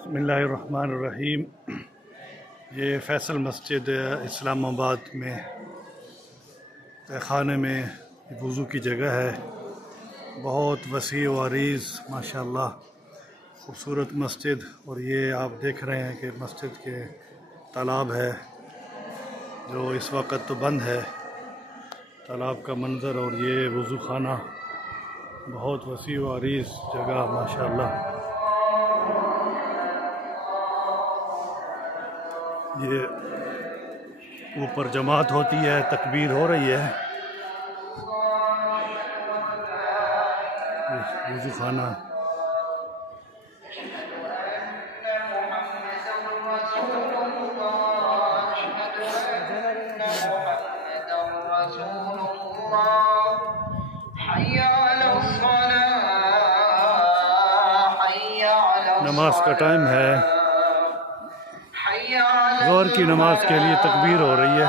बिस्मिल्लाहिर्रहमानिर्रहीम। ये फैसल मस्जिद इस्लाम आबाद में तहखाने में वज़ू की जगह है। बहुत वसी व अरीज़ माशाअल्लाह खूबसूरत मस्जिद। और ये आप देख रहे हैं कि मस्जिद के तालाब है जो इस वक्त तो बंद है, तालाब का मंज़र। और ये वज़ू खाना बहुत वसी व अरीज़ जगह माशाअल्लाह। ये ऊपर जमात होती है, तकबीर हो रही है। वज़ू खाना नमाज का टाइम है, ज़ोहर की नमाज के लिए तकबीर हो रही है।